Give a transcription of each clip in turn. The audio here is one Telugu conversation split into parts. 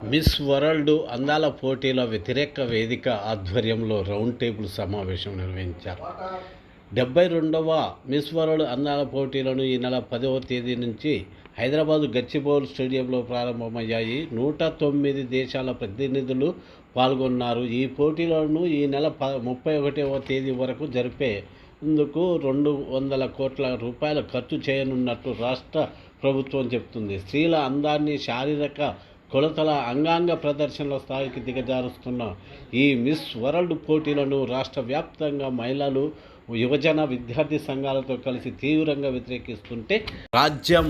మిస్ వరల్డ్ అందాల పోటీల వ్యతిరేక వేదిక ఆధ్వర్యంలో రౌండ్ టేబుల్ సమావేశం నిర్వహించారు. డెబ్బై రెండవ మిస్ వరల్డ్ అందాల పోటీలను ఈ నెల పదవ తేదీ నుంచి హైదరాబాదు గచ్చిబౌల్ స్టేడియంలో ప్రారంభమయ్యాయి. నూట తొమ్మిది దేశాల ప్రతినిధులు పాల్గొన్నారు. ఈ పోటీలను ఈ నెల ప ముప్పై ఒకటవ తేదీ వరకు జరిపే ఇందుకు రెండు వందల కోట్ల రూపాయలు ఖర్చు చేయనున్నట్టు రాష్ట్ర ప్రభుత్వం చెబుతుంది స్త్రీల అందాన్ని శారీరక కొలతల అంగాంగ ప్రదర్శనల స్థాయికి దిగజారుస్తున్న ఈ మిస్ వరల్డ్ పోటీలను రాష్ట్ర వ్యాప్తంగా మహిళలు యువజన విద్యార్థి సంఘాలతో కలిసి తీవ్రంగా వ్యతిరేకిస్తుంటే రాజ్యం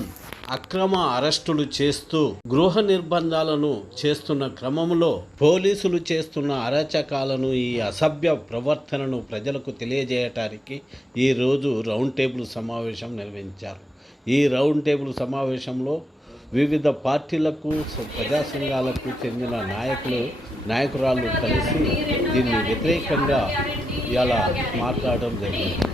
అక్రమ అరెస్టులు చేస్తూ గృహ నిర్బంధాలను చేస్తున్న క్రమంలో పోలీసులు చేస్తున్న అరాచకాలను ఈ అసభ్య ప్రవర్తనను ప్రజలకు తెలియజేయటానికి ఈరోజు రౌండ్ టేబుల్ సమావేశం నిర్వహించారు. ఈ రౌండ్ టేబుల్ సమావేశంలో వివిధ పార్టీలకు ప్రజా సంఘాలకు చెందిన నాయకులు నాయకురాళ్ళు కలిసి దీన్ని వ్యతిరేకంగా ఇలా మాట్లాడడం జరిగింది.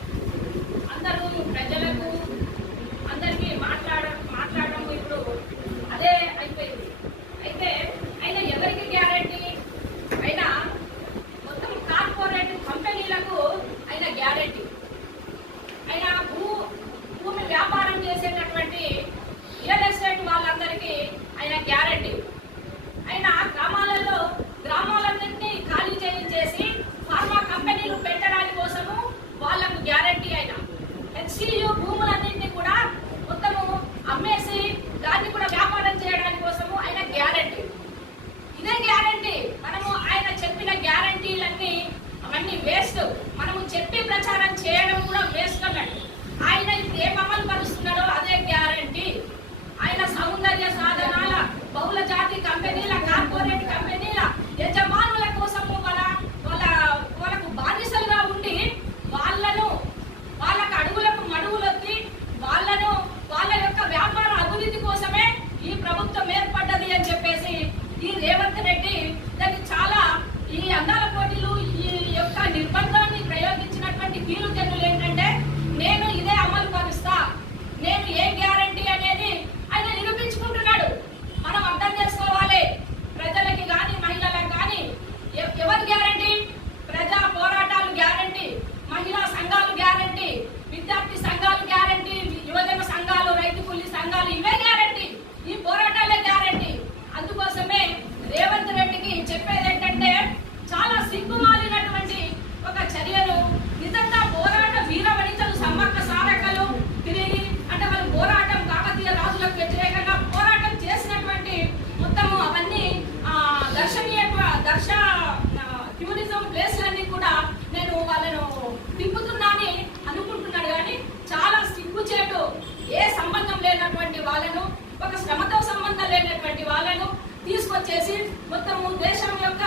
కోసము దేశం యొక్క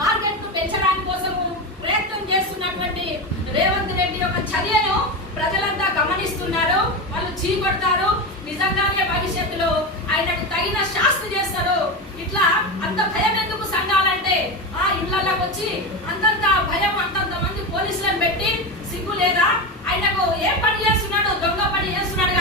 మార్కెట్ను పెంచడానికి కోసము ప్రయత్నం చేస్తున్నటువంటి రేవంత్ రెడ్డి యొక్క చర్యను ప్రజలంతా గమనిస్తున్నారు. వాళ్ళు చీకొడతారు నిజంగానే భవిష్యత్తులో ఆయనకు తగిన శాస్తి చేస్తారు. ఇట్లా అంత భయం ఎందుకు సంఘాలంటే ఆ ఇళ్ళలోకి వచ్చి అంతంత భయం అంతంత మంది పోలీసులను పెట్టి సిగ్గు లేదా? ఆయనకు ఏ పని చేస్తున్నాడు దొంగ పని చేస్తున్నాడు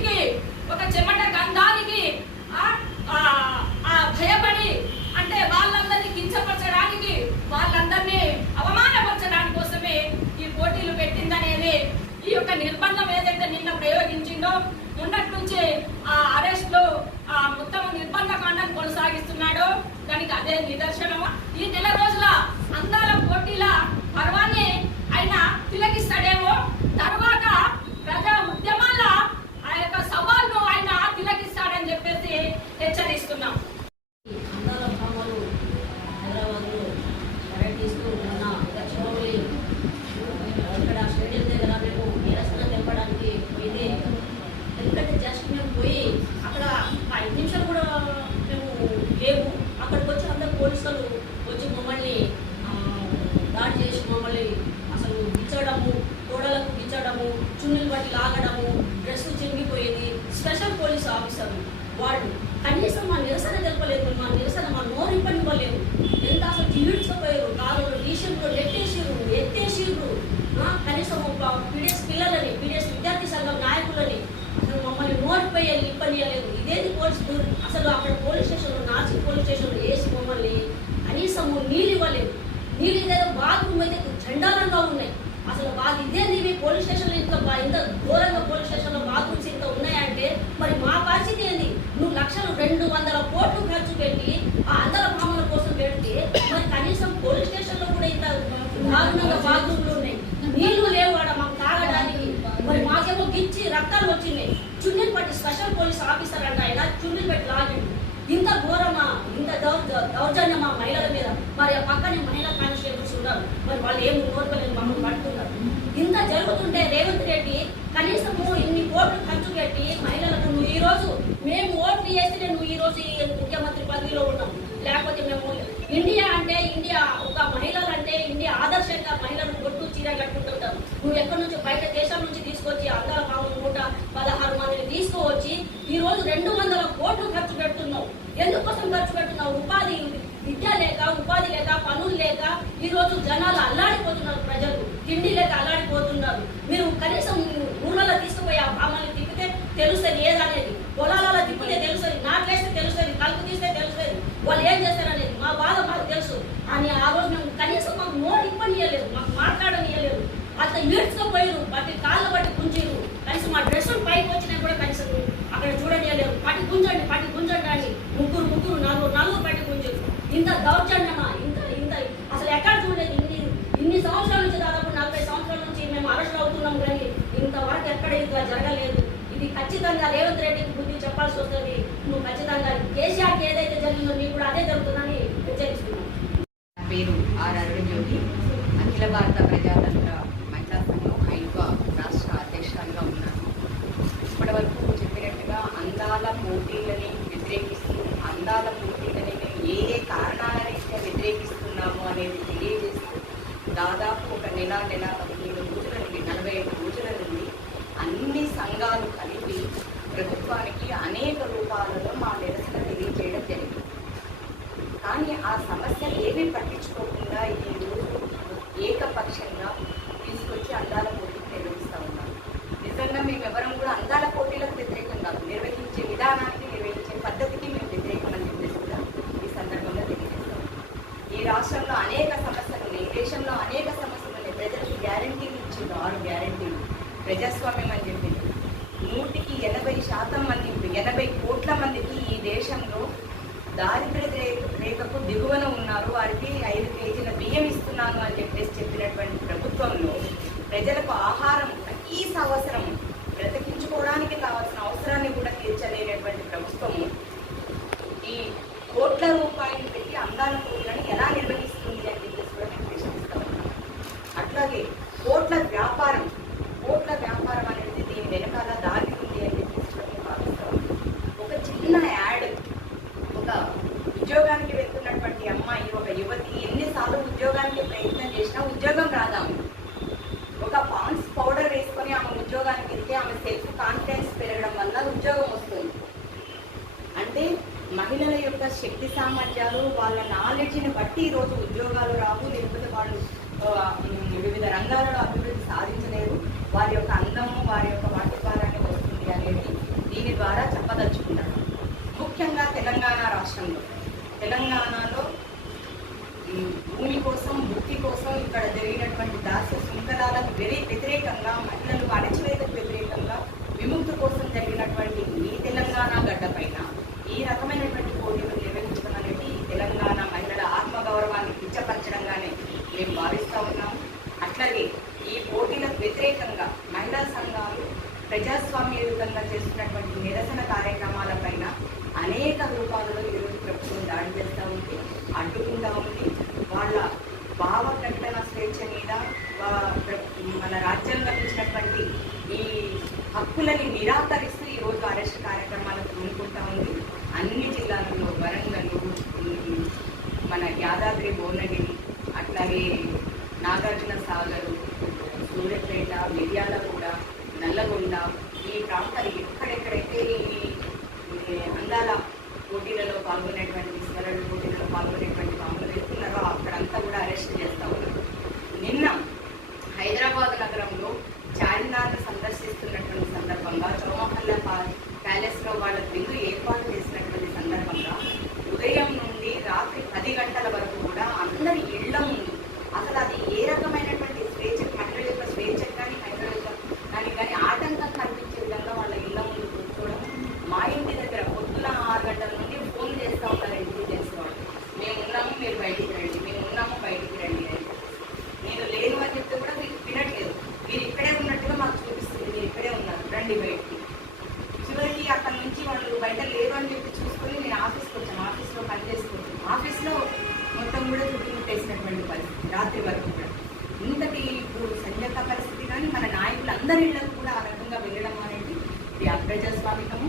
చెమట ఒక చెమట గంధానికి ఆ, భయపడి అంటే వాళ్ళందరినీ కించపరచడానికి వాళ్ళందరినీ అవమానపరచడానికి కోసమే ఈ పోటీలు పెట్టిందనేది ఈ యొక్క నిర్బంధం ఏదైతే నిన్న ప్రయోగించిందో మొన్నటి నుంచి ఆ అరెస్ట్లో ఆ మొత్తం నిర్బంధ కాండాన్ని కొనసాగిస్తున్నాడో దానికి అదే నిదర్శనం ఈ నెల రోజుల అందాల పోటీల పర్వాన్ని ఆయన తిలకిస్తాడేమో తర్వాత వాటికి లాగడము డ్రెస్ చిరిగిపోయేది స్పెషల్ పోలీస్ ఆఫీసర్లు వాళ్ళు కనీసం మా నిరసన తెలపలేదు మా నిరసన మా నోరు ఇవ్వనివ్వలేదు ఎంత అసలు ఈడ్చుకుపోయారు కాలువలు టీషర్లు నెట్టేసిర్రు ఎత్తేసిర్రు. కనీసం పీడిఎస్ పిల్లలని పీడిఎస్ విద్యార్థి సంఘం నాయకులని మమ్మల్ని నోరు ఇప్పనియాలి దారుణంగా బాత్రూమ్లు ఉన్నాయి. నీళ్ళు లేవు ఆడ మాకు తాగడానికి. మరి మాకేమో గిచ్చి రక్తాలు వచ్చినాయి చున్నీలు పట్టి స్పెషల్ పోలీస్ ఆఫీసర్ అంట ఆయన చున్నీలు పెట్టి లాగండి. ఇంత ఘోరమా? ఇంత దౌర్ దౌర్జన్యమా మహిళల మీద? మరి ఆ పక్కనే మహిళా కానిస్టేబుల్స్ ఉన్నారు. మరి వాళ్ళు ఏం కోరుకోలేదు మమ్మల్ని పడుతున్నారు ఇంత జరుగుతుంటే రేవంత్ రెడ్డి కనీసము ఇన్ని కోట్లు ఖర్చు పెట్టి మహిళలకు నువ్వు ఈ రోజు మేము ఓట్లు వేస్తే నువ్వు ఈ రోజు ఈ ముఖ్యమంత్రి పదవిలో ఉన్నాం లేకపోతే మేము ఇండియా అంటే ఇండియా ఒక మహిళలు అంటే ఇండియా ఆదర్శంగా మహిళలు కొట్టు చీర కట్టుకుంటుంటారు. నువ్వు ఎక్కడి నుంచి బయట దేశం నుంచి తీసుకొచ్చి అందాల పాము నూట పదహారు మందిని తీసుకువచ్చి ఈ రోజు రెండు వందల కోట్లు ఖర్చు పెడుతున్నావు. ఎందుకోసం ఖర్చు పెడుతున్నావు? ఉపాధి విద్య లేక ఉపాధి లేక పనులు లేక ఈ రోజు జనాలు అల్లాడిపోతున్నారు ప్రజలు. తిండి లేక అల్లాడిపోతున్నారు. మీరు కనీసం ఊళ్ళలో తీసుకుపోయి ఆ భామాన్ని తిప్పితే తెలుస్తుంది ఏదనేది? పొలాలలో తిప్పితే తెలుస్తుంది నాట్లేస్తే తెలుస్తుంది కలుపు తీస్తే తెలుస్తుంది. వాళ్ళు ఏం చేస్తారనేది? మా బాధ మాకు తెలుసు. అని ఆ రోజు మేము కనీసం మాకు నోరు ఇప్పనియలేదు మాకు మాట్లాడనియలేదు అంత ఈడ్చుకపోయారు బట్టి కాళ్ళ బట్టి గుంజీరు కనీసం మా డ్రెస్సులు పైకి వచ్చినా కూడా కనీసం అక్కడ చూడనియలేరు పట్టి గుంజండి పట్టి గుంజండి అని ముగ్గురు ముగ్గురు నలుగురు నలుగురు పట్టి గుంజరు ఇంత దౌర్జన్యమా? ఇంత ఇంత అసలు ఎక్కడ చూడలేదు ఇన్ని ఇన్ని సంవత్సరాల నుంచి దాదాపు నలభై సంవత్సరాల నుంచి మేము అరెస్ట్ అవుతున్నాం కానీ ఇంతవరకు ఎక్కడ ఇట్లా జరగలేదు. ఇది ఖచ్చితంగా రేవంత్ రెడ్డికి బుద్ధి చెప్పాల్సి వస్తుంది. నువ్వు ఖచ్చితంగా కేసీఆర్కి ఏదైతే జరిగిందో నీకు కూడా అదే జరుగుతుందని హెచ్చరిస్తున్నాను నా పేరు ఆర్ అరుణజ్యోతి అఖిల భారత ప్రజాతంత్ర మహిళా సంఘం ఐదువ రాష్ట్ర అధ్యక్షురాలుగా ఉన్నాను ఇప్పటి వరకు చెప్పినట్టుగా అందాల పోటీలని వ్యతిరేకిస్తూ అందాల పోటీలని మేము ఏ ఏ కారణాల రీత్యా వ్యతిరేకిస్తున్నాము అనేది తెలియజేస్తూ దాదాపు ఒక నెల నెల పదిహేను రోజుల నుండి నలభై ఐదు రోజుల నుండి అన్ని సంఘాలు కలిపి ప్రభుత్వానికి అనేక రూపాలలో మా నిరసన తెలియజేయడం జరిగింది. కానీ ఆ సమస్య ఏమీ పట్టించుకోకుండా ఈ రోజు ఏకపక్షంగా తీసుకొచ్చి అందాల పోటీలు నిర్వహిస్తూ ఉన్నారు నిజంగా మేము ఎవరం కూడా అందాల పోటీలకు వ్యతిరేకం కాదు నిర్వహించే విధానానికి నిర్వహించే పద్ధతికి మేము వ్యతిరేకం అని చెప్పేసి కూడా ఈ సందర్భంగా తెలియజేస్తాం ఈ రాష్ట్రంలో అనేక సమస్యలు ఉన్నాయి ఈ దేశంలో అనేక సమస్యలు ఉన్నాయి ప్రజలకు గ్యారంటీలు ఇచ్చిండు ఆరు గ్యారంటీలు ప్రజాస్వామ్యం అని చెప్పింది నూటికి ఎనభై శాతం మంది ఎనభై కోట్ల మందికి ఈ దేశంలో దారిద్ర్య రే- రేఖకు దిగువన ఉన్నారు. వారికి ఐదు కేజీల బియ్యం ఇస్తున్నాను అని చెప్పేసి చెప్పినటువంటి ప్రభుత్వంలో ప్రజలకు ఆహారం కనీస అవసరం బ్రతికించుకోవడానికి కావాల్సిన అవసరాన్ని కూడా తీర్చలేనటువంటి ప్రభుత్వము ఈ కోట్ల రూపాయలు పెట్టి అందాల కోట్లను ఎలా నిర్వహిస్తుంది అని చెప్పేసి కూడా మేము ప్రశ్నిస్తా ఉన్నాం అట్లాగే కోట్ల వ్యాపారం కోట్ల వ్యాపారం అనేది దీని వెనకాల దారి ఉంది అని చెప్పేసి కూడా మేము భావిస్తా ఉన్నాం ఒక చిన్న యాడ్ ఒక ఉద్యోగానికి వెళ్తున్నటువంటి అమ్మాయి ఒక యువతి ఎన్నిసార్లు ఉద్యోగానికి ప్రయత్నం చేసినా ఉద్యోగం రాదాము ఒక పాన్స్ పౌడర్ వేసుకొని ఆమె ఉద్యోగానికి వెళ్తే ఆమె సెల్ఫ్ కాన్ఫిడెన్స్ పెరగడం వల్ల ఉద్యోగం వస్తుంది అంటే మహిళల యొక్క శక్తి సామర్థ్యాలు వాళ్ళ నాలెడ్జ్ని బట్టి ఈరోజు ఉద్యోగాలు రావు. లేకపోతే వాళ్ళు వివిధ రంగాలలో అభివృద్ధి సాధించలేరు. వారి యొక్క అందము వారి యొక్క వాటిపారాన్ని వస్తుంది అనేది దీని ద్వారా చెప్పదలుచుకున్నాను. ముఖ్యంగా తెలంగాణ రాష్ట్రంలో. తెలంగాణలో భూమి కోసం భక్తి కోసం ఇక్కడ జరిగినటువంటి దాస్య శృంఖలాలకు వెరీ వ్యతిరేకంగా మహిళలు అణచివేతకు వ్యతిరేకంగా విముక్తి కోసం జరిగినటువంటి ఈ తెలంగాణ గడ్డపైన ఈ రకమైనటువంటి కోలగి అట్లాగే నాగార్జున సాగర్ సూర్యపేట మిర్యాల కూడా నల్లగొండ ఈ ప్రాంతాలు ఎక్కడెక్కడైతే ఈ అందాల పోటీలలో పాల్గొనేటువంటి అందరి ఇళ్ళకు కూడా ఆ రకంగా వెళ్ళడం అనేది ఇది అప్రజాస్వామికము